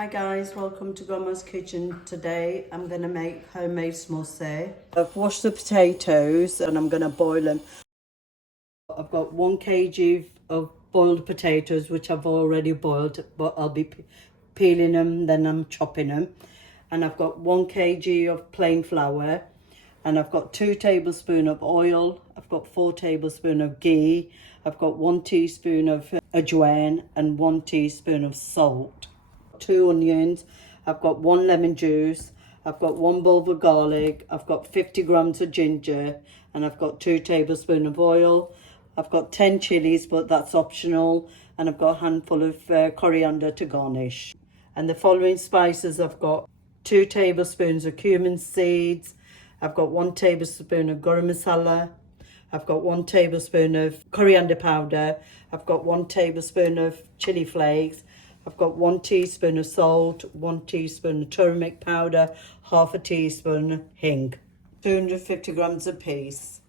Hi guys, welcome to Grandma's Kitchen. Today I'm going to make homemade samosa. I've washed the potatoes and I'm going to boil them. I've got 1 kg of boiled potatoes which I've already boiled, but I'll be peeling them, then I'm chopping them. And I've got 1 kg of plain flour, and I've got 2 tablespoons of oil. I've got 4 tablespoons of ghee. I've got 1 teaspoon of Ajwain and 1 teaspoon of salt. 2 onions. I've got 1 lemon juice. I've got 1 bulb of garlic. I've got 50 grams of ginger, and I've got 2 tablespoons of oil. I've got 10 chilies, but that's optional, and I've got a handful of coriander to garnish. And the following spices: I've got 2 tablespoons of cumin seeds. I've got 1 tablespoon of garam masala. I've got 1 tablespoon of coriander powder. I've got 1 tablespoon of chili flakes. I've got 1 teaspoon of salt, 1 teaspoon of turmeric powder, half a teaspoon Hing. 250 grams a piece.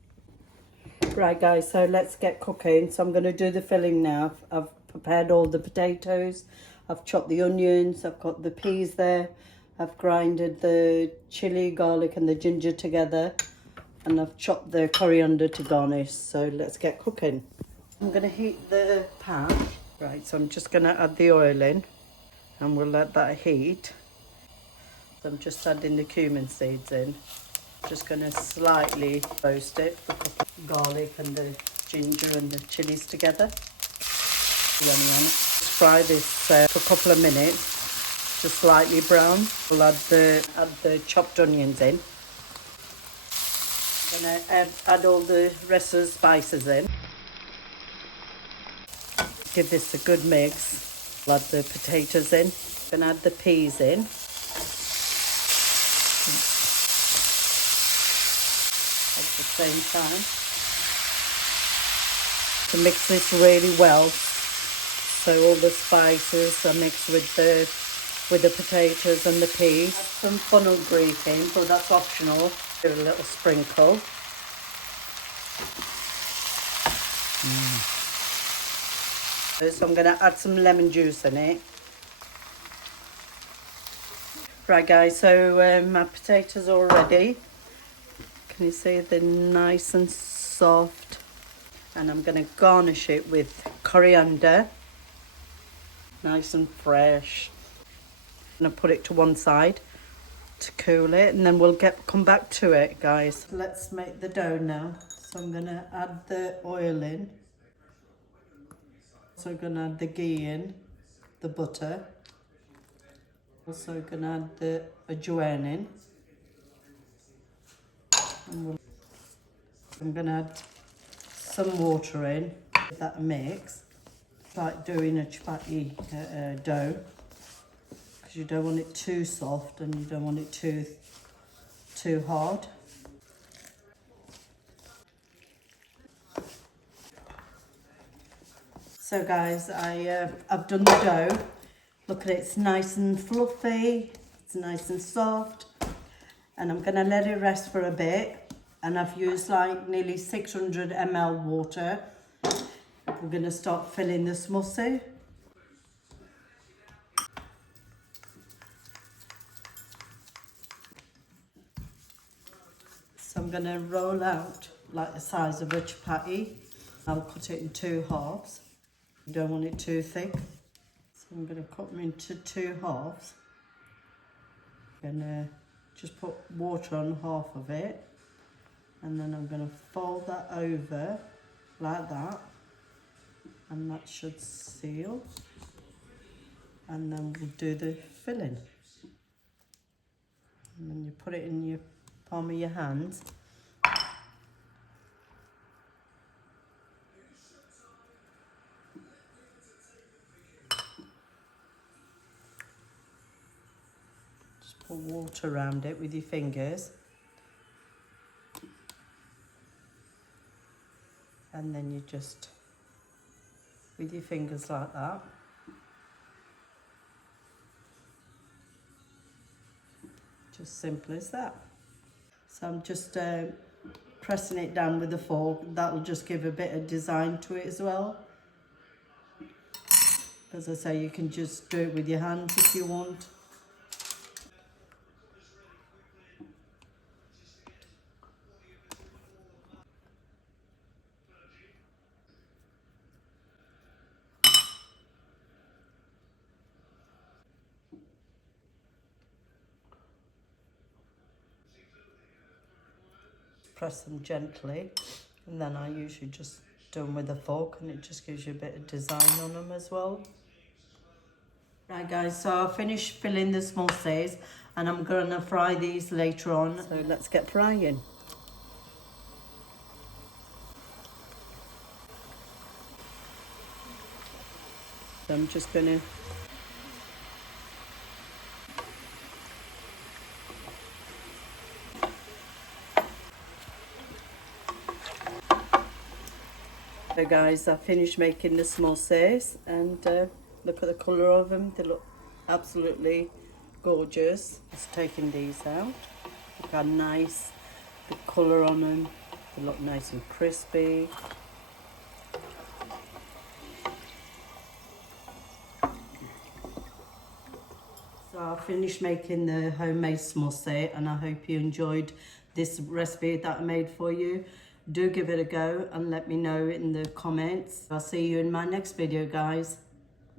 Right guys, so let's get cooking. So I'm going to do the filling now. I've prepared all the potatoes. I've chopped the onions. I've got the peas there. I've grinded the chili, garlic and the ginger together. And I've chopped the coriander to garnish. So let's get cooking. I'm going to heat the pan. Right, so I'm just going to add the oil in and we'll let that heat. So I'm just adding the cumin seeds in. Just going to slightly roast it for garlic and the ginger and the chilies together. Just fry this for a couple of minutes, just slightly brown. We'll add the chopped onions in. I'm going to add all the rest of the spices in. Give this a good mix. Add the potatoes in. Gonna add the peas in. At the same time. To mix this really well, so all the spices are mixed with the potatoes and the peas. Add some fenugreek in, but that's optional. Give a little sprinkle. So I'm going to add some lemon juice in it. Right guys, so my potatoes are all ready. Can you see they're nice and soft? And I'm going to garnish it with coriander. Nice and fresh. I'm going to put it to one side to cool it, and then we'll come back to it guys. Let's make the dough now. So I'm going to add the oil in. Also going to add the ghee in, the butter. Also going to add the Ajwain in. And I'm going to add some water in, give that a mix. It's like doing a chapati dough, because you don't want it too soft and you don't want it too hard. So guys, I've done the dough. Look at it, it's nice and fluffy, it's nice and soft. And I'm gonna let it rest for a bit. And I've used like nearly 600 ml water. We're gonna start filling the samosa. So I'm gonna roll out like the size of a chapati. I'll cut it in 2 halves. You don't want it too thick. So I'm going to cut them into 2 halves. I'm going to just put water on half of it. And then I'm going to fold that over like that. And that should seal. And then we'll do the filling. And then you put it in your palm of your hands. Pour water around it with your fingers, and then you just, with your fingers like that, just simple as that. So I'm just pressing it down with a fork. That'll just give a bit of design to it as well. As I say, you can just do it with your hands if you want. Press them gently, and then I usually just do them with a fork, and it just gives you a bit of design on them as well. Right guys, so I finished filling the samosas and I'm gonna fry these later on. So let's get frying. So I'm just gonna So guys, I finished making the samosas, and look at the colour of them. They look absolutely gorgeous. Just taking these out. Look how nice the colour on them. They look nice and crispy. So I finished making the homemade samosa, and I hope you enjoyed this recipe that I made for you. Do give it a go and let me know in the comments. I'll see you in my next video, guys.